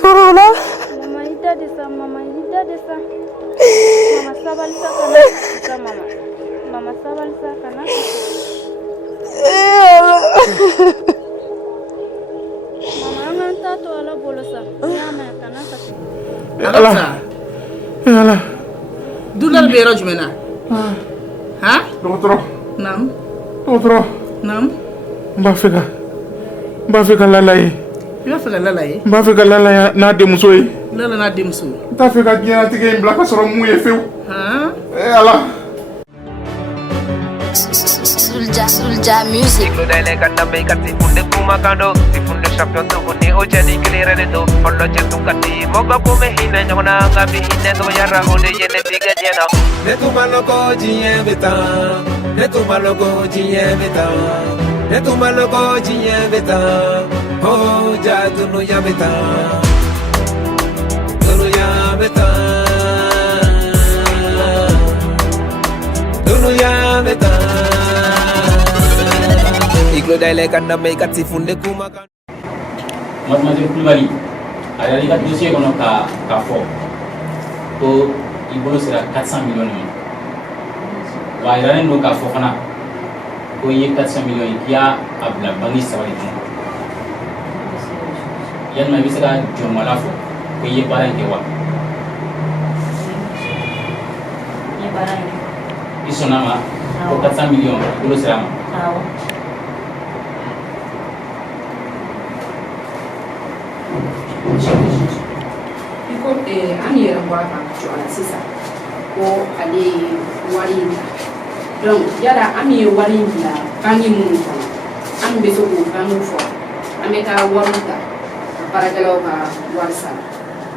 Torola. Mama ida desa, mama ida desa. Mama sabal sakana, mama. Mama sabal sakana. Mama angan tato ala bolosa. Nyama kana kase. Ala. Dulal bero jumena. Ha? Dokter. Nam. Dokter. Nam. Mbafika lalai. Iba fika lalai. Mbafika lalai na demuso yi. Lala na demso. Tafika diana tige mbla ka soro mu ye few. Ha? Ala. Sulja music. Dai kanda me kati funde kuma kando si funde champion to kuni o jadi clear de do follow jetu kati moga come hina nyona ngabi hina to yara ode yene tiga jena ne tu maloko jiye beta ne tu maloko jiye beta ne tu maloko jiye beta ho ja tu no ya beta tu no ya beta tu no ya beta Iglo dai kanda me kati funde kuma kan Mademoiselle Koulibaly a yali ka dossier kono ka fɔ ko i bolo sera 400 millions wa yiralen don k'a fɔ fana ko i ye 400 millions k'i y'a bila banque saba de kɔnɔ yalima i bɛ se ka jɔnmala fɔ ko i ye baara in kɛ wa i sɔnna a ma ko 400 millions i bolo sera a ma Iko ani yɛrɛ bɔra ka jɔ la sisan ko ale ye wari in ta donc yala an ye wari in bila banque minnu kɔnɔ an bɛ se k'o banque fɔ an bɛ taa wari ta ka baarakɛlaw ka wari sara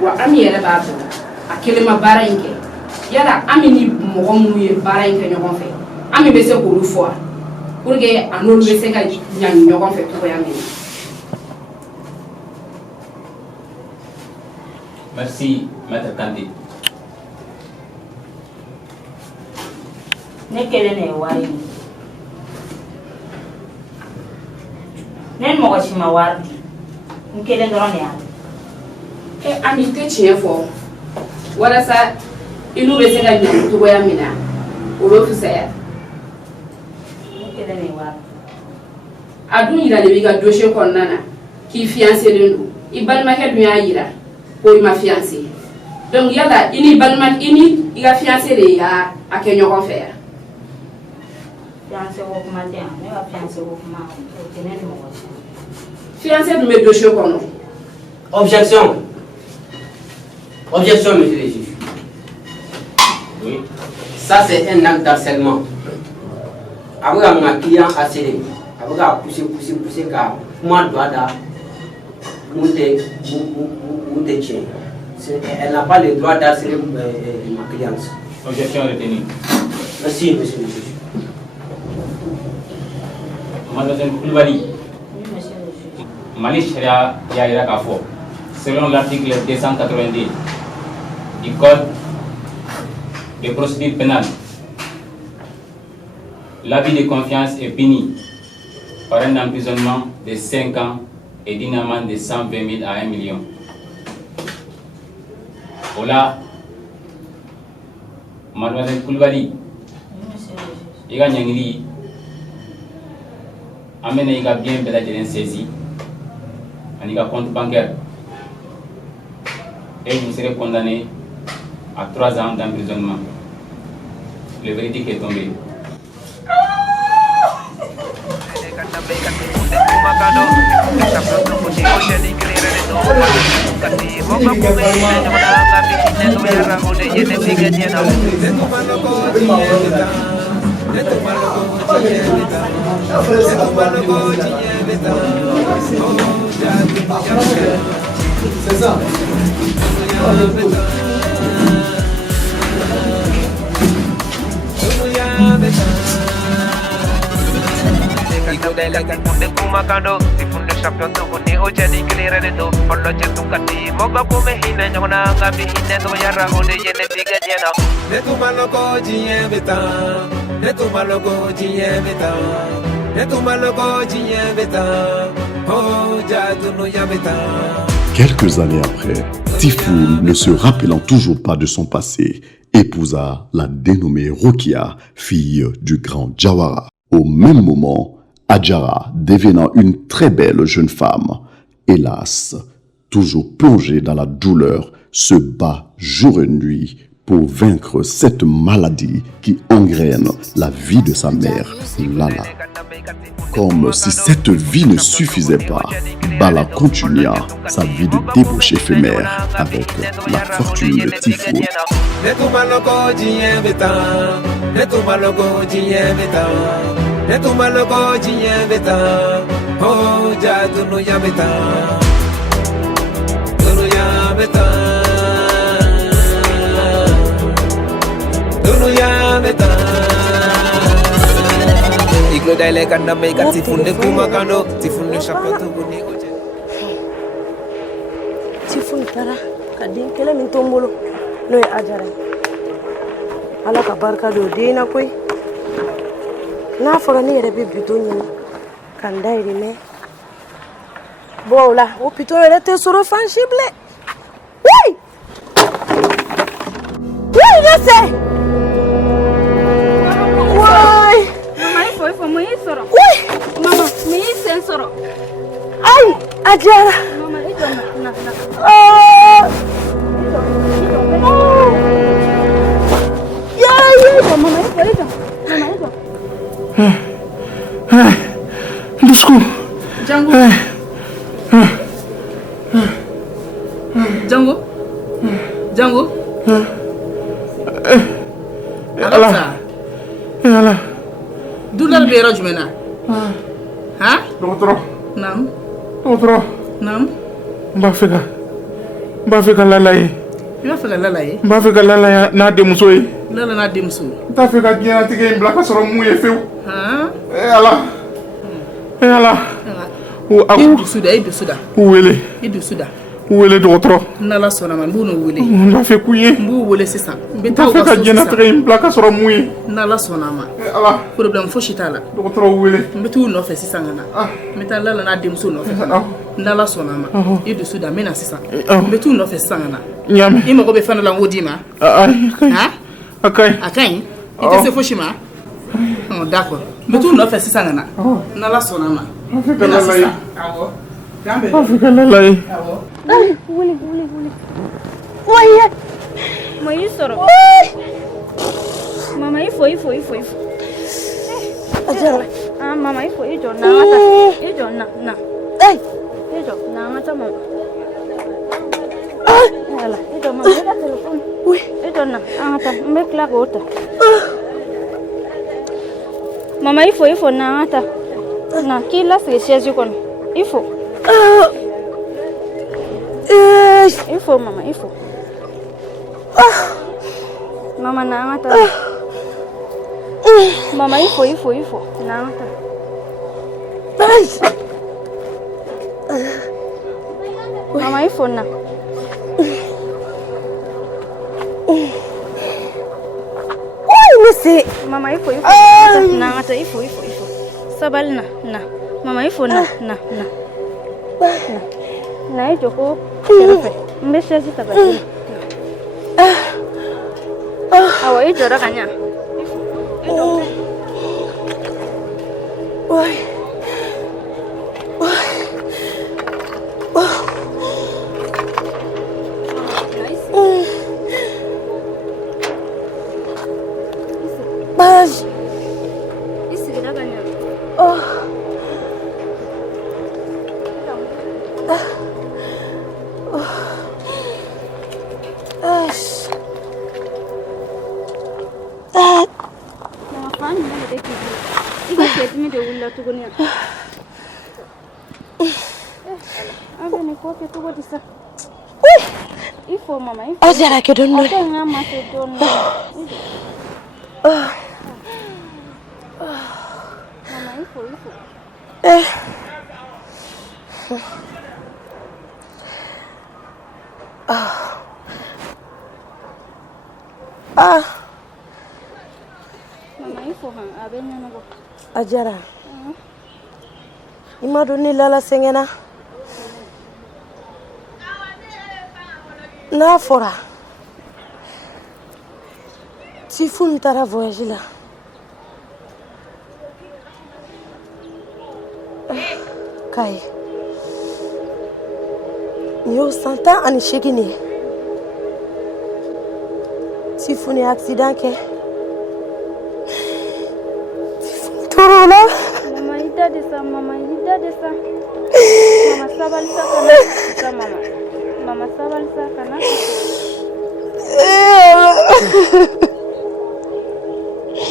wa an yɛrɛ b'a dɔn a kelen ma baara in kɛ yala an ni mɔgɔ minnu ye baara in kɛ ɲɔgɔn fɛ an bɛ se k'olu fɔ pour que a n'olu bɛ se ka ɲangi ɲɔgɔn fɛ cogoya min na. Merci, Maître Kandé. Ne kelen ne wari ne mɔgɔ si ma wari di n kelen dɔrɔn de y'a Ami tɛ tiɲɛ fɔ walasa ilu bɛ se ka ɲɛ cogoya min na olu fisaya ne kelen ne wari a dun yira de b'i ka dossier kɔnɔna na k'i fiancélen don i balimakɛ dun y'a yira ko i ma fiancé donc yala i ni i ka fiancé de y'a kɛ ɲɔgɔn fɛ ya fiancé ko kuma tɛ yan ne ka fiancé ko kuma o tɛ ne ni mɔgɔ si fiancé dun bɛ dossier kɔnɔ. Objection. Objection, monsieur le juge. Oui. Ça, c'est un acte d'harcèlement. Avec un client harcelé, avec un pousser, car moi, doit elle n'a pas le droit d'harceler ma cliente. Objection retenue. Merci, monsieur le juge. Mademoiselle Koulibaly. oui monsieur le juge Mali Sharia y'a k'a fɔ selon l'article 282 du code de procédure pénale, l'abus de confiance est puni par un emprisonnement de 5 ans et d'une amende de 120 000 à 1 million. Voilà, Mademoiselle Koulibaly, oui monsieur le juge il y a Nyangili, amène il a bien bel saisi, il a compte bancaire, et vous serez condamné à 3 ans d'emprisonnement. Le verdict est tombé. C'est ça. Iglo dai funde kuma kando si funde champion to kuni o jadi clear de do follow jetu kati moga come hina nyona ngabi hina to yara ode yene tiga jena ne tu maloko jiye beta ne tu maloko jiye beta ne tu maloko jiye beta ho ja tu no ya beta Quelques années après, Typhoon, ne se rappelant toujours pas de son passé, épousa la dénommée Rokia, fille du grand Jawara. Au même moment, Adjara, devenant une très belle jeune femme, hélas, toujours plongée dans la douleur, se bat jour et nuit pour vaincre cette maladie qui engraine la vie de sa mère, Lala. Comme si cette vie ne suffisait pas, Bala continua sa vie de débauche éphémère avec la fortune de Typhoon. Iglo dale kanda mega Typhoon kuma kando Typhoon champion to boni oje Typhoon tara kadin kele min tombolo no e Ajara ala ka barka do dina koy na fora ni rebe bitonyi kanda iri me bola o pito ele te soro fanchible oui oui je sais Mama, me sensoro. Ay, Ajara. Mama, ito na. Yeah. Mama, ito. Dusku. Django. Allah. Douleur bero jumena. Ha? Doktor. Naam. Doktor. Naam. Mbafika lalaye. Mbafika lalaye. Mbafika lalaye na demuso yi. Lala na demuso. Mbafika diana tige mbla ka soro muye few. Ha? Allah. Idusuda. Uwele. Idusuda. Uwele doktor. Nala sona man bunu wele. Mbafika kuye. Mbu wele sisan. Mbafika diana tige mbla ka soro muye. Nala sona ma. Allah. Problem fo shitala. Doktor uwele. Mbetu no fe sisan ngana. Meta lala na demuso no fe. Nala sona ma. Idusuda mena sisan. Mbetu no fe sisan ngana. Nyame. Ima ko be fana la ngodi ma. Ha? Akai. Ite se fo shima. D'accord. Mbetu no fe sisan ngana. Nala sona ma. Mena sisan. Awo. Mbafika lalaye. Awo. Wuli. Oye. Mai soro. Mama, ifo. Ajara. Mama, ifo ijo na. Ijo na ngata mama. Ala, ijo mama, ida telefon. Oui. Ijo na ngata, mbekla gota. Mama, ifo na ngata. Na kila sishezi kono. Ifo. Ifo mama, ifo. Mama na ngata. Mama, ifo. Na ngata. Mama, ifo na. Missy. Mama, ifo. Na ngata, ifo. Sabal na. Mama, ifo na. Na ijo ko. Mbeshaji tabati. Awa ijo rakanya. Oi. Bas. Isi rakanya. Ifo mama, ifo. Ajara ke donno. Mama ke donno. Mama, ifo. Mama, ifo han abenya nabo. Ajara. Ima doni lala sengena. n'a fɔra Tifun taara voyage la Kai Yo santa ani shekini Tifun ye accident kɛ Tifun toro la Mama ida de sa mama sabali sa kana sa mama sabali sa kana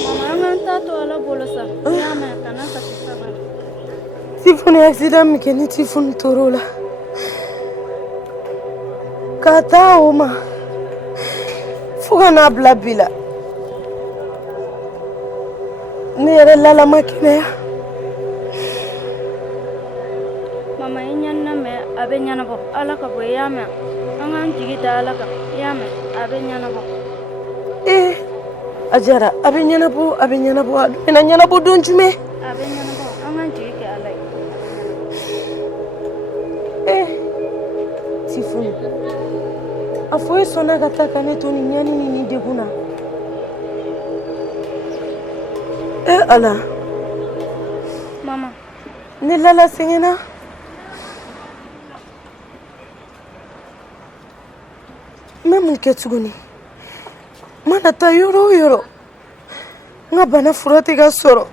Mama angan tato ala bolo sa yama kana sa sabali Tifun ye accident mi kɛ ni Tifun toro la ka taa o ma fo ka n'a bila bi la ne yɛrɛ lalama kɛnɛya Mama inyana me abe nyana bo ala ka bo yama angan jigi da ala ka yama abe nyana bo Ajara abe ɲɛnabɔ bɛna ɲɛnabɔ don jumɛn abe nyana bo angan jigi ke ala Tifun a fɔ e sɔnna ka taa ka ne to ni ɲani ni degun na Ala Mama ne lala sɛgɛnna n bɛ mun kɛ tuguni mana taa yɔrɔ o yɔrɔ n ka bana fura tɛ ka sɔrɔ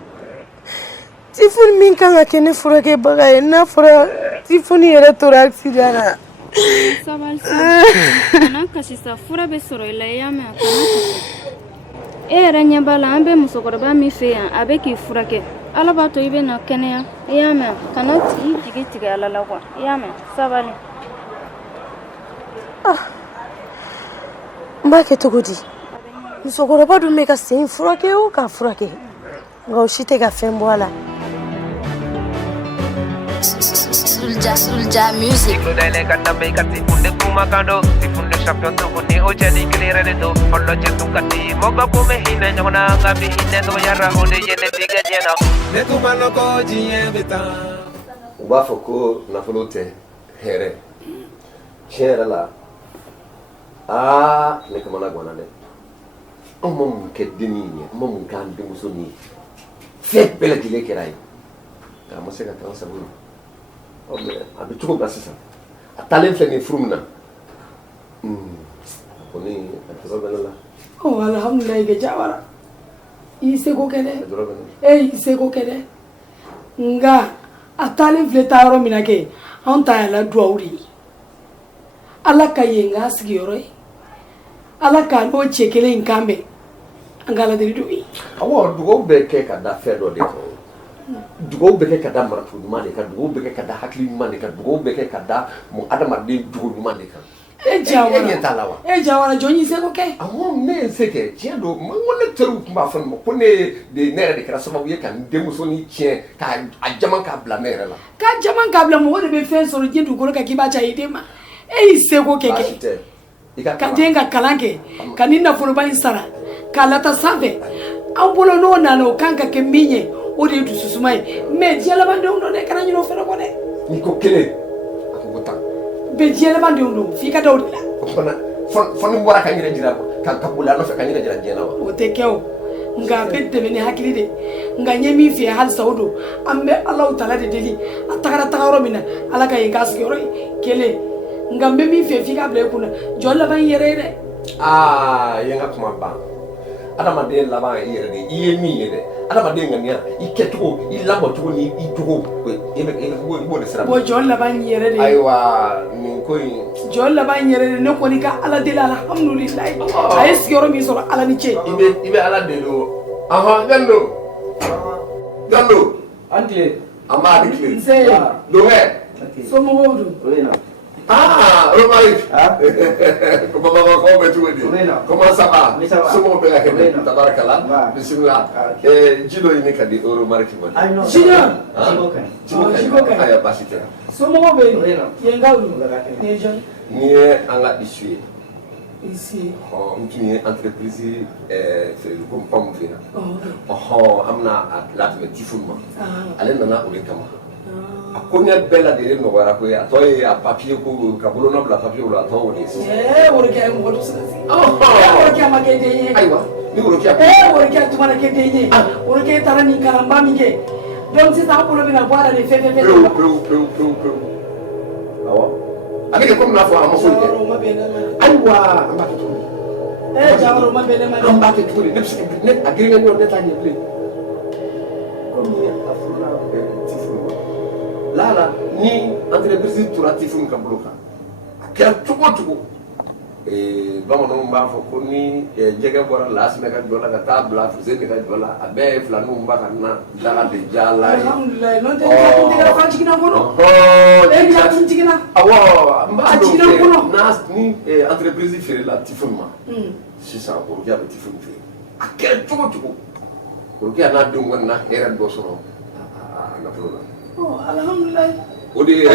Tifun min kan ka kɛ ne furakɛbaga ye n'a fɔra Tifun yɛrɛ tora accident na sabali sa kana kasi sa fura bɛ sɔrɔ i la yama kana kasi e yɛrɛ ɲɛ b'a la an bɛ musokɔrɔba min fɛ yan a bɛ k'i furakɛ ala b'a to i bɛ na kɛnɛya i y'a mɛn kana i jigi tigɛ ala la kuwa i y'a mɛn sabali n b'a kɛ cogo di musokɔrɔba dun bɛ ka sen furakɛ o k'a furakɛ nka o si tɛ ka fɛn bɔ a la Sulja Music. Dai kanna me kati funde kuma kando si funde champion to kuni o jadi clear ne do follow jetu kati moga kume hina nyona ngabi hina to yara ode yene tiga jena ne kuma no ko jiye beta u b'a fɔ ko nafolo tɛ hɛrɛ tiɲɛ yɛrɛ la ne kamana ganna dɛ an ma mun kɛ denni ye an ma mun k'an denmuso ni ye fɛn bɛɛ lajɛlen kɛra ye nka a ma se ka k'an sago ye a bɛ cogo min na sisan a taalen filɛ nin furu min na a kɔni a dɔrɔn bɛ ne la alhamdulilayi kɛ Jawara i y'i seko kɛ dɛ i y'i seko kɛ dɛ nka a taalen filɛ taa yɔrɔ min na kɛ anw ta y'a la duwawu de ye ala ka yen k'a sigiyɔrɔ ye ala ka n'o cɛ kelen in kan bɛn an ka aladeli do ye awɔ dugawu bɛ kɛ ka da fɛn dɔ de kan dugawu bɛ kɛ ka da maracogo ɲuman de kan dugawu bɛ kɛ ka da hakili ɲuman de kan dugawu bɛ kɛ ka da adamaden jogo ɲuman de kan e ɲɛ t'a la wa Jawara jɔn y'i seko kɛ awɔ ne ye se kɛ tiɲɛ don n ko ne teriw tun b'a fɔ ne ma ko ne yɛrɛ de kɛra sababu ye ka n denmuso ni tiɲɛ k'a jama k'a bila ne yɛrɛ la k'a jama k'a bila mɔgɔ de bɛ fɛn sɔrɔ diɲɛ dugukolo kan k'i b'a ca i den ma e y'i seko kɛ ka den ka kalan kɛ ka ni nafoloba in sara k'a lata sanfɛ an bolo n'o nana o kan ka kɛ min ye o de ye dususuma ye mais diɲɛ labandenw don dɛ kana ɲinɛ o fɛnɛ kɔ dɛ n'i ko kelen a ko tan bɛɛ diɲɛ labandenw don f'i ka da o de la o fana fɔ ni bɔra ka ɲinɛ jira ka boli a nɔfɛ ka ɲinɛ jira diɲɛ na wa o tɛ kɛ o nka a bɛ tɛmɛ ni hakili de nka n ye min f'i ye halisa o don an bɛ Alahu Taala de deli a tagara taga yɔrɔ min na ala ka yen k'a sigiyɔrɔ ye kelen nka n bɛ min f'i ye f'i ka bila i kun na jɔ laban i yɛrɛ ye dɛ i ye n ka kuma ban adamaden laban i yɛrɛ de i ye min ye dɛ adamaden ŋaniya i kɛcogo i lamɔcogo ni i jogo i b'o de sira bon jɔ laban i yɛrɛ de ayiwa nin ko in jɔ laban i yɛrɛ de ne kɔni ka ala deli alhamdulilayi a ye sigiyɔrɔ min sɔrɔ ala ni ce i bɛ ala deli o Gando an tile an b'a di tile nse donkɛ somɔgɔw don Romari Bamakɔkaw bɛ cogo di comment ça va somɔgɔw bɛ ka kɛnɛ tabarakala bisimila ji dɔ ɲini ka di Romari ma Jiko ka aya basi tɛ somɔgɔw bɛ yen kaw don ni ye jɔn ni ye an ka isu ye ici n tun ye entreprise feereliko pam fɛ na an bɛna a latɛmɛ Tifun ma ale nana o de kama ko ne bela de no wara ko ya to ya papier ko ka bolo no bla papier la to woni si wori ke mo do sala wori ke ma ke de aywa ni wori ke wori ke tuma ke de wori ke tara ni karamba mi ke donc c'est ça pour le bina boire les fait awa avec comme la fois mo fo aywa amba to jawaro ma bele ma amba ke to ne psi ne agri ne ta ni play comme ni afuna Lala, ni entreprise touratifun ka bloka. Akela tuko. Bamanon ba fo ko ni jege bora las me ka dola ka tabla fuze ka dola abe flanu mba kana daga de jala. Alhamdulillah, non te ka fa jigina kono. Ya jigina. Awa, mba jigina kono. Nas ni entreprise fere la tifun ma. 600 ko ya tifun fere. Akela tuko. Ko ya na dungo na hera do soro. Na problème. Oh, alhamdulillah. Odi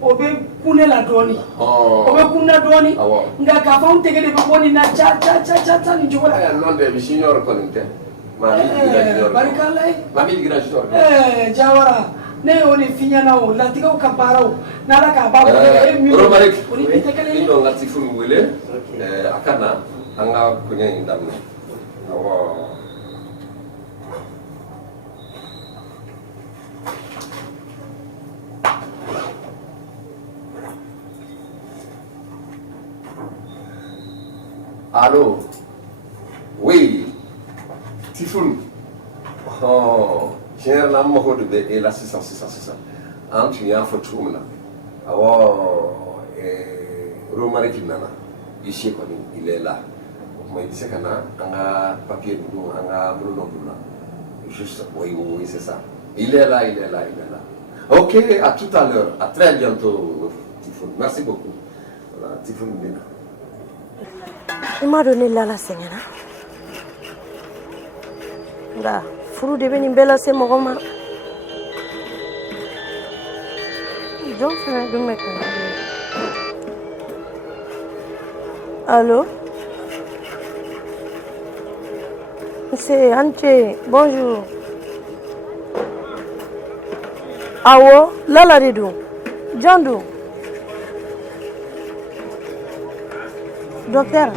obe kune la doni. Obe kuna doni. Nga ka fa unte gele be boni na cha ni jola. Aya non de bi signor koninte. Mami digira barikallah. Mami digira signor. Jawara. Ne oni finya na o latika o kaparao. Na la ka ba mi. Romarik. Oni pitekele. Ino ngati funu wele. Akana anga kunya indamne. Awa. Allô? Oui. Tifoun. Oh, j'ai un amour de et la 600. En tu y a un photo là. Oh, Romare Kinana. Ici, il est là. Moi, il dit que un papier, un boulot. Juste, oui, c'est ça. Il est là. Ok, à tout à l'heure. À très bientôt, Tifoun. Merci beaucoup. Voilà, Tifoun Bina. Il m'a donné là la seigneur. Là, furu de beni bela se mogoma. Donc c'est de mec. Allô? C'est Anche. Bonjour. Awo, là la redou. Jandou. Docteur.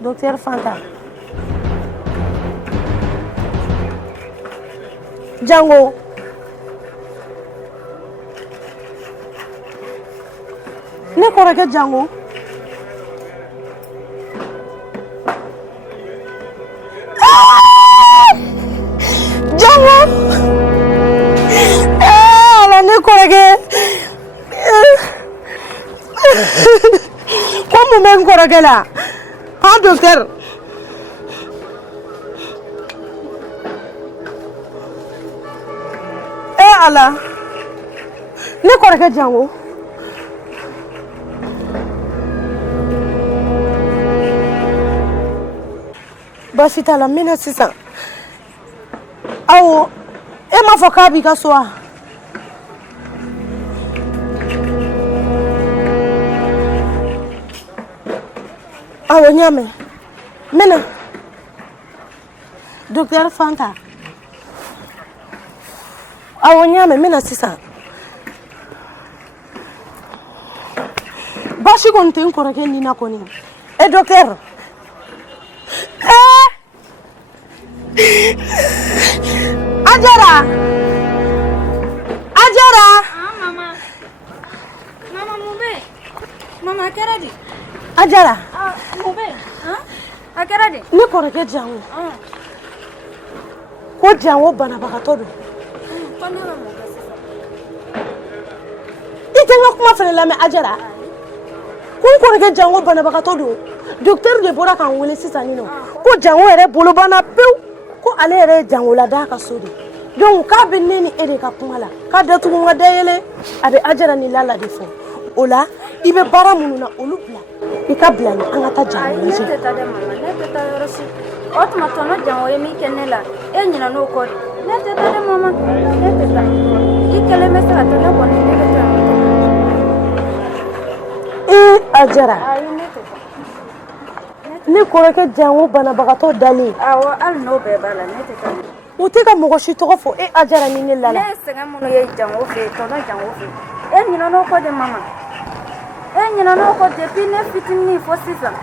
Docteur Fanta. Django. Ne korake Django. Django. Ala ne korake. Como me korake la? Ah, docteur. Allah. Ne korake Django. Basi tala mina sisa. Awo, ma fo ka bi ka so a. Awo nyame. Mena. Docteur Fanta. Awo nyame mena sisa. Bashi konte nkorake nina koni. Docteur. Ajara. Mama. Mama mube. Mama akeradi. Ajara. Mube. Akeradi. Ne korake Django. Ko Django bana bakatodo. Itenga kuma fele la me Ajara. Ko korake Django bana bakatodo. Docteur de bora kan wele sisani no. Ko Django ere bolo bana pew. Ko ale ere Django la da ka sodi. Donc ka beneni ere ka kuma la. Ka datu ngo dayele abe Ajara ni lala defo. Ola ibe bara mununa olubla. Ika blani anga ta Django. Ne teta de mama, ne teta yorosi. Otuma tono Django yemi kenela. Nyina no ko. Ne teta de mama, ne teta. Ikele mesra to ne koni ne teta. Ajara. ne kɔrɔkɛ jango banabagatɔ dalen awɔ hali n'o bɛɛ b'a la ne tɛ taa u tɛ ka mɔgɔ si tɔgɔ fɔ e Ajara ni ne Lala ne ye sɛgɛn minnu ye jango fɛ yen tɔnɔ jango fɛ yen e ɲinɛn'o kɔ de mama e ɲinɛn'o kɔ depuis ne fitinin fɔ sisan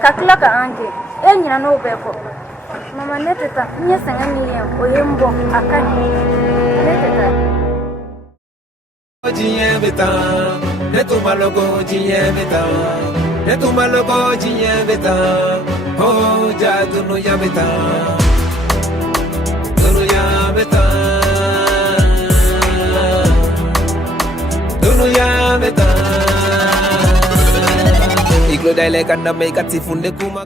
ka tila ka an gɛn e ɲinɛn'o bɛɛ kɔ mama ne tɛ taa n ye sɛgɛn min ye o ye n bɔ a ka ɲi ne tɛ taa Jiye beta, ne tu malogo jiye beta, ne tu malogo jiye beta, oh ja tu no ya beta, tu no ya beta, tu no ya beta. Iklo dai le kanda me kati funde kuma.